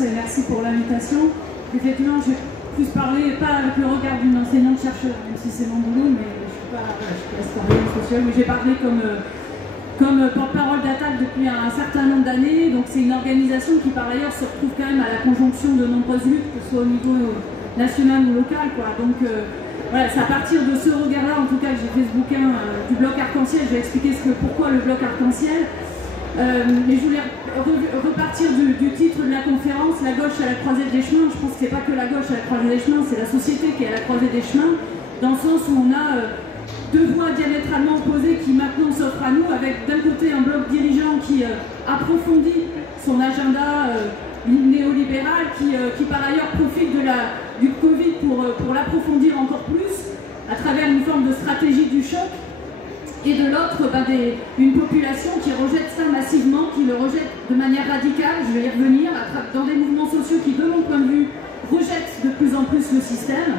Merci pour l'invitation. Effectivement, je vais plus parler, pas avec le regard d'une enseignante-chercheuse, même si c'est mon boulot, mais je ne suis pas historienne, sociologue, mais j'ai parlé comme porte-parole d'ATTAC depuis un certain nombre d'années. Donc c'est une organisation qui par ailleurs se retrouve quand même à la conjonction de nombreuses luttes, que ce soit au niveau national ou local, quoi. Donc voilà, c'est à partir de ce regard-là, en tout cas, que j'ai fait ce bouquin du bloc arc-en-ciel. Je vais expliquer pourquoi le bloc arc-en-ciel. Mais je voulais repartir du titre de la conférence, la gauche à la croisée des chemins. Je pense que c'est pas que la gauche à la croisée des chemins, c'est la société qui est à la croisée des chemins, dans le sens où on a deux voies diamétralement opposées qui maintenant s'offrent à nous, avec d'un côté un bloc dirigeant qui approfondit son agenda néolibéral, qui par ailleurs profite du Covid pour l'approfondir encore plus, à travers une forme de stratégie du choc. Et de l'autre, une population qui rejette ça massivement, qui le rejette de manière radicale, je vais y revenir, dans des mouvements sociaux qui, de mon point de vue, rejettent de plus en plus le système.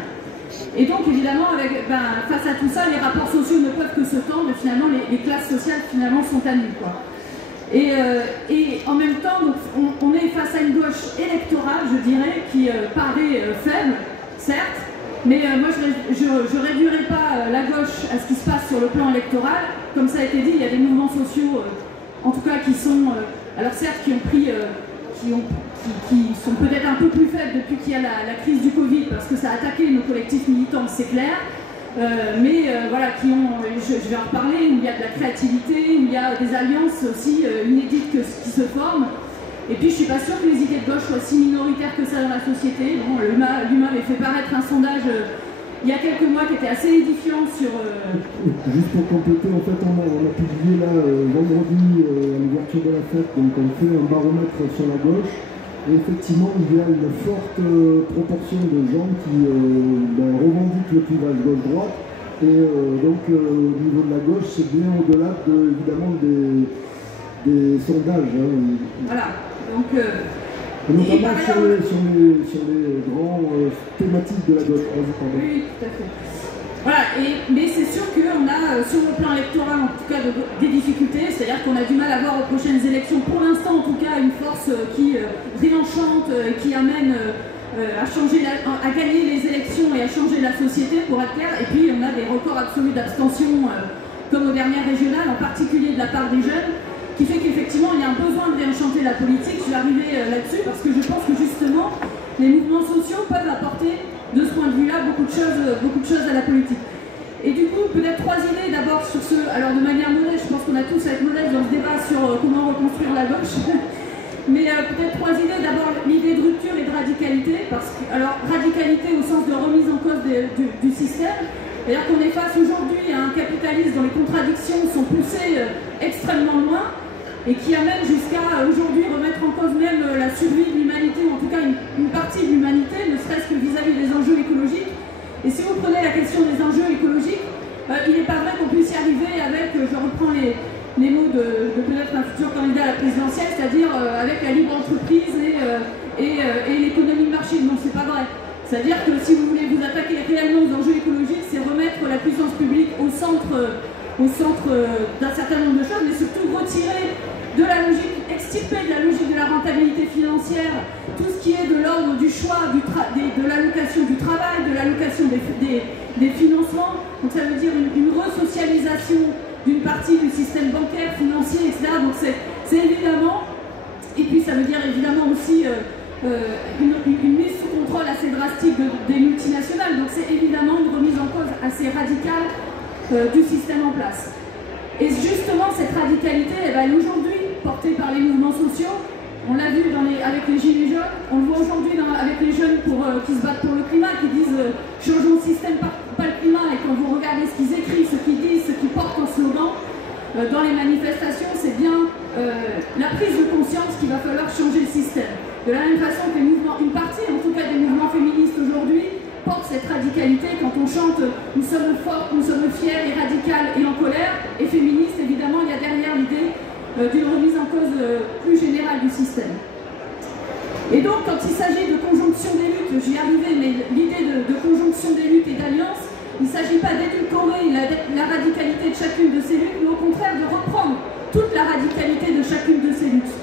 Et donc, évidemment, face à tout ça, les rapports sociaux ne peuvent que se tendre, et finalement, les classes sociales, finalement, sont à nu, quoi. Et en même temps, donc, on est face à une gauche électorale, je dirais, qui paraît faible, certes, mais moi, je ne réduirai pas la gauche à ce qui se passe sur le plan électoral. Comme ça a été dit, il y a des mouvements sociaux, en tout cas, qui sont, alors certes, qui sont peut-être un peu plus faibles depuis qu'il y a la crise du Covid, parce que ça a attaqué nos collectifs militants, c'est clair. Mais voilà, je vais en reparler, où il y a de la créativité, où il y a des alliances aussi inédites qui se forment. Et puis je ne suis pas sûre que les idées de gauche soient si minoritaires que ça dans la société. Bon, l'UMA avait fait paraître un sondage il y a quelques mois qui était assez édifiant sur... Juste pour compléter, en fait, on a publié là vendredi à l'ouverture de la fête, donc on fait un baromètre sur la gauche. Et effectivement, il y a une forte proportion de gens qui revendiquent le clivage gauche-droite. Et donc au niveau de la gauche, c'est bien au-delà évidemment des sondages. Hein. Voilà. Donc, notamment sur les grands thématiques de la gauche. Oui, tout à fait. Voilà, mais c'est sûr qu'on a, sur le plan électoral, en tout cas, des difficultés, c'est-à-dire qu'on a du mal à voir aux prochaines élections, pour l'instant en tout cas, une force qui réenchante, qui amène à gagner les élections et à changer la société, pour être clair. Et puis on a des records absolus d'abstention, comme aux dernières régionales, en particulier de la part des jeunes, qui fait qu'effectivement il y a un besoin de réenchanter la politique. Je vais arriver là-dessus parce que je pense que justement les mouvements sociaux peuvent apporter de ce point de vue-là beaucoup de choses à la politique. Et du coup, peut-être trois idées d'abord sur alors de manière modeste, je pense qu'on a tous à être modeste dans ce débat sur comment reconstruire la gauche, mais peut-être trois idées. D'abord l'idée de rupture et de radicalité, alors radicalité au sens de remise en cause du système. C'est-à-dire qu'on est face aujourd'hui à un capitalisme dont les contradictions sont poussées extrêmement loin, et qui amène jusqu'à aujourd'hui remettre en cause même la survie de l'humanité, ou en tout cas une partie de l'humanité, ne serait-ce que vis-à-vis des enjeux écologiques. Et si vous prenez la question des enjeux écologiques, il n'est pas vrai qu'on puisse y arriver avec, je reprends les mots de peut-être un futur candidat à la présidentielle, c'est-à-dire avec la libre entreprise et l'économie de marché. Non, c'est pas vrai. C'est-à-dire que si vous voulez vous attaquer réellement aux enjeux écologiques, c'est remettre la puissance publique au centre d'un certain nombre de choses, mais surtout retirer de la logique, extirper de la logique de la rentabilité financière, tout ce qui est de l'ordre du choix, de l'allocation du travail, de l'allocation des financements. Donc ça veut dire une resocialisation d'une partie du système bancaire, financier, etc. Donc c'est évidemment, et puis ça veut dire évidemment aussi une mise sous contrôle assez drastique des multinationales. Donc c'est évidemment une remise en cause assez radicale du système en place. Et justement, cette radicalité, elle est aujourd'hui portée par les mouvements sociaux. On l'a vu avec les Gilets jaunes, on le voit aujourd'hui avec les jeunes qui se battent pour le climat, qui disent changeons le système, pas le climat. Et quand vous regardez ce qu'ils écrivent, ce qu'ils disent, ce qu'ils portent en slogan dans les manifestations, c'est bien la prise de conscience qu'il va falloir changer le système. De la même façon que une partie, en tout cas des mouvements féministes aujourd'hui, porte cette radicalité quand on chante « Nous sommes fortes, nous sommes fiers et radicales et en colère » et féministes, évidemment, il y a derrière l'idée d'une remise en cause plus générale du système. Et donc, quand il s'agit de conjonction des luttes, j'y arrivais, mais l'idée de conjonction des luttes et d'alliance, il ne s'agit pas d'édulcorer la radicalité de chacune de ces luttes, mais au contraire de reprendre toute la radicalité de chacune de ces luttes.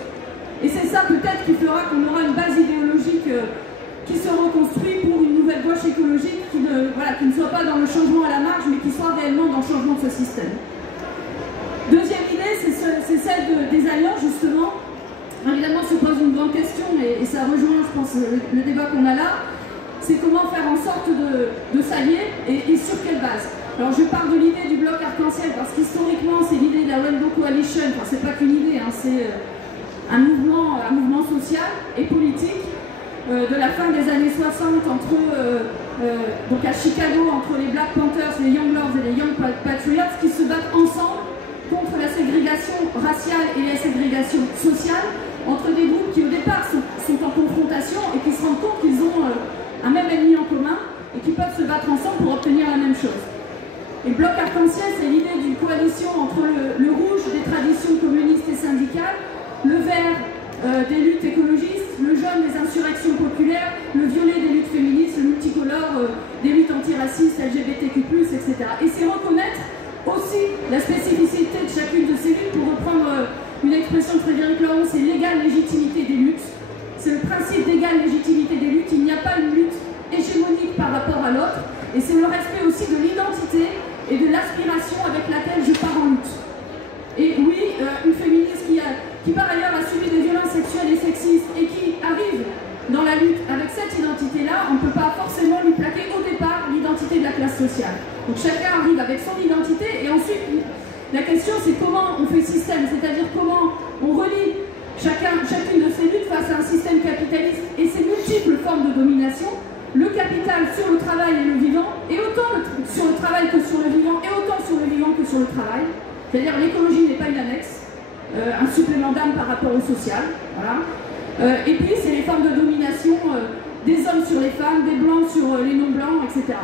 Et c'est ça peut-être qui fera qu'on aura une base idéologique se reconstruit pour une nouvelle gauche écologique qui ne soit pas dans le changement à la marge, mais qui soit réellement dans le changement de ce système. Deuxième idée, c'est celle des alliances, justement. Évidemment, se pose une grande question, et ça rejoint, je pense, le débat qu'on a là, c'est comment faire en sorte de s'allier, et sur quelle base. Alors je parle de l'idée du bloc arc-en-ciel, parce qu'historiquement, c'est l'idée de la Rainbow Coalition, enfin c'est pas qu'une idée, hein, c'est un mouvement social et politique de la fin des années 60 donc à Chicago, entre les Black Panthers, les Young Lords et les Young Patriots, qui se battent ensemble contre la ségrégation raciale et la ségrégation sociale, entre des groupes qui au départ sont en confrontation et qui se rendent compte qu'ils ont un même ennemi en commun et qui peuvent se battre ensemble pour obtenir la même chose. Et le bloc arc-en-ciel, c'est l'idée d'une coalition entre le rouge des traditions communistes et syndicales, le vert des luttes écologistes, le jaune des insurrections populaires, le violet des luttes féministes, le multicolore des luttes antiracistes, LGBTQ+, etc. Et c'est reconnaître aussi la spécificité de chacune de ces luttes, pour reprendre une expression de Frédéric Lord, c'est l'égale légitimité des luttes. C'est le principe d'égale légitimité des luttes. Il n'y a pas une lutte hégémonique par rapport à l'autre, et c'est le respect aussi de l'identité et de l'aspiration avec laquelle je pars en lutte. Et oui, une féministe qui par ailleurs a subi des violences sexuelles et sexistes et qui arrive dans la lutte avec cette identité-là, on ne peut pas forcément lui plaquer au départ l'identité de la classe sociale. Donc chacun arrive avec son identité, et ensuite la question c'est comment on fait système, c'est-à-dire comment on relie chacune de ces luttes face à un système capitaliste et ses multiples formes de domination, le capital sur le travail et le vivant, et autant sur le travail que sur le vivant, et autant sur le vivant que sur le travail. C'est-à-dire l'écologie n'est pas une annexe, un supplément d'âme par rapport au social. Voilà. Et puis c'est les formes de domination des hommes sur les femmes, des blancs sur les non-blancs, etc.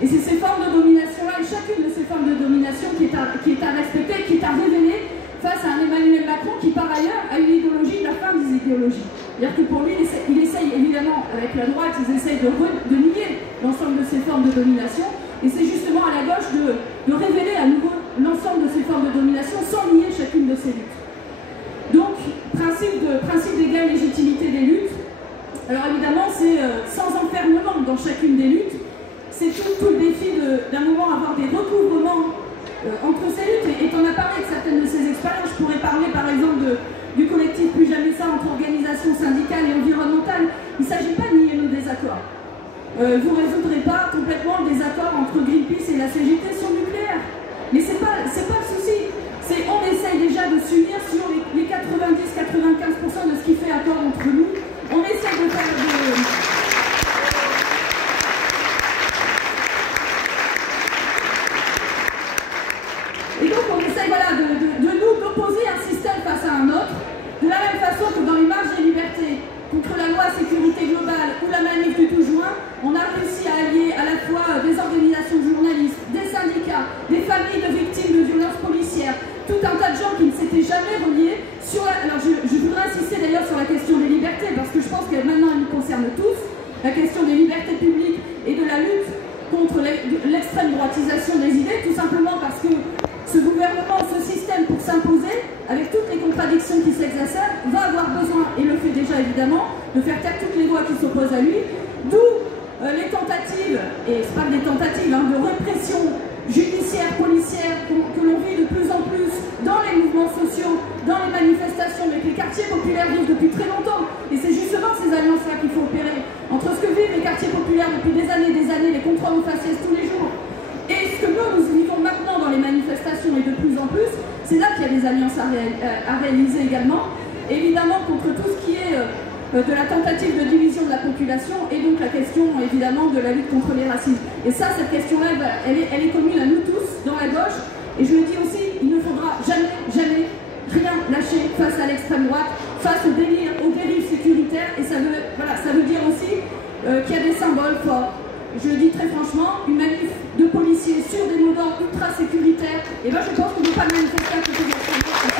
Et c'est ces formes de domination-là, et chacune de ces formes de domination qui est à respecter, qui est à révéler face à un Emmanuel Macron qui par ailleurs a une idéologie de la fin des idéologies. C'est-à-dire que pour lui, il essaye évidemment, avec la droite, ils essayent de nier l'ensemble de ces formes de domination, et c'est justement à la gauche de révéler à nouveau l'ensemble de ces formes de domination sans nier chacune de ces luttes. Donc, principe d'égale légitimité des luttes. Alors évidemment, c'est sans enfermement dans chacune des luttes. C'est tout le défi d'un moment avoir des recouvrements entre ces luttes. Et on a parlé de certaines de ces expériences. Je pourrais parler par exemple du collectif Plus Jamais Ça entre organisations syndicales et environnementales. Il ne s'agit pas de nier nos désaccords. Vous ne résoudrez pas complètement le désaccord entre Greenpeace et la CGT sur le nucléaire. Mais c'est pas le souci. On essaye déjà de s'unir sur les 90-95% de ce qui fait accord entre nous. On essaye de faire Et donc on essaye de nous d'opposer un système face à un autre, de la même façon que dans les marches des libertés, contre la loi sécurité globale ou la manif du 12 juin, on a réussi à allier à la fois des organisations de journalistes, des syndicats, des familles de victimes de violences policières, tout un tas de gens qui ne s'étaient jamais reliés sur Alors je voudrais insister d'ailleurs sur la question des libertés, parce que je pense que maintenant elle nous concerne tous, la question des libertés publiques et de la lutte contre l'extrême droitisation des idées, tout simplement parce que ce gouvernement, ce système, pour s'imposer, avec toutes les contradictions qui s'exacerbent, va avoir besoin, et le fait déjà évidemment, de faire taire toutes les voix qui s'opposent à lui, d'où les tentatives, et ce pas des tentatives, de répression judiciaire, policière, que l'on vit de plus en plus dans les mouvements sociaux, dans les manifestations, mais que les quartiers populaires vivent depuis très longtemps. Et c'est justement ces alliances-là qu'il faut opérer, entre ce que vivent les quartiers populaires depuis des années, les contrôles aux faciès tous les jours, et ce que nous vivons maintenant dans les manifestations et de plus en plus. C'est là qu'il y a des alliances à réaliser également, évidemment contre tout ce qui est de la tentative de division de la population, et donc la question évidemment de la lutte contre les racismes. Et ça, cette question-là, elle est commune à nous tous dans la gauche, et je le dis aussi, il ne faudra jamais rien lâcher face à l'extrême droite, face au délire, aux dérives sécuritaires, et ça veut dire aussi qu'il y a des symboles forts. Je le dis très franchement, une manif de policiers sur des mots d'ordre ultra sécuritaires, et ben je pense qu'on ne peut pas manifester à côté de l'extrême droite.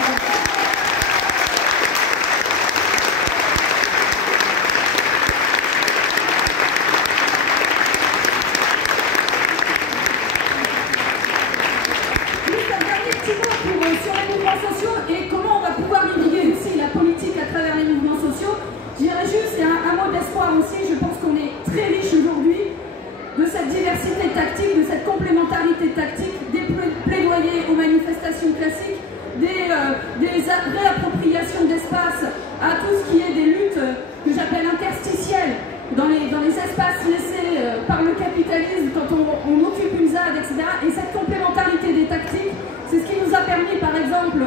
Et comment on va pouvoir irriguer aussi la politique à travers les mouvements sociaux. Je dirais juste un mot d'espoir voir aussi, je pense qu'on est très riche aujourd'hui de cette diversité tactique, de cette complémentarité tactique, des plaidoyers aux manifestations classiques, des réappropriations d'espace à tout ce qui est des luttes que j'appelle interstitielles, dans les espaces laissés par le capitalisme quand on occupe une ZAD, etc. Et cette complémentarité des tactiques, c'est ce qui nous a permis, par exemple,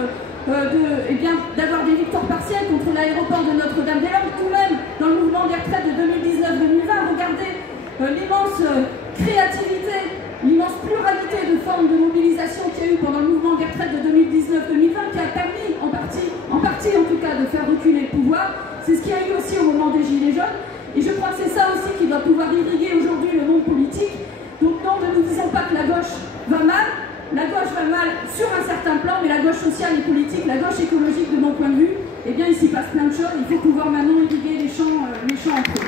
d'avoir des victoires partielles contre l'aéroport de Notre-Dame-des-Landes, tout même dans le mouvement des retraites de 2019-2020. Regardez l'immense créativité, l'immense pluralité de formes de mobilisation qu'il y a eu pendant le mouvement des retraites de 2019-2020, qui a permis, en partie en tout cas, de faire reculer le pouvoir. C'est ce qu'il y a eu aussi au moment des Gilets jaunes. Et je crois que c'est ça aussi qui doit pouvoir irriguer aujourd'hui le monde politique. Donc non, ne nous disons pas que la gauche va mal. La gauche va mal sur un certain plan, mais la gauche sociale et politique, la gauche écologique de mon point de vue, eh bien il s'y passe plein de choses. Il faut pouvoir maintenant irriguer les champs entre eux.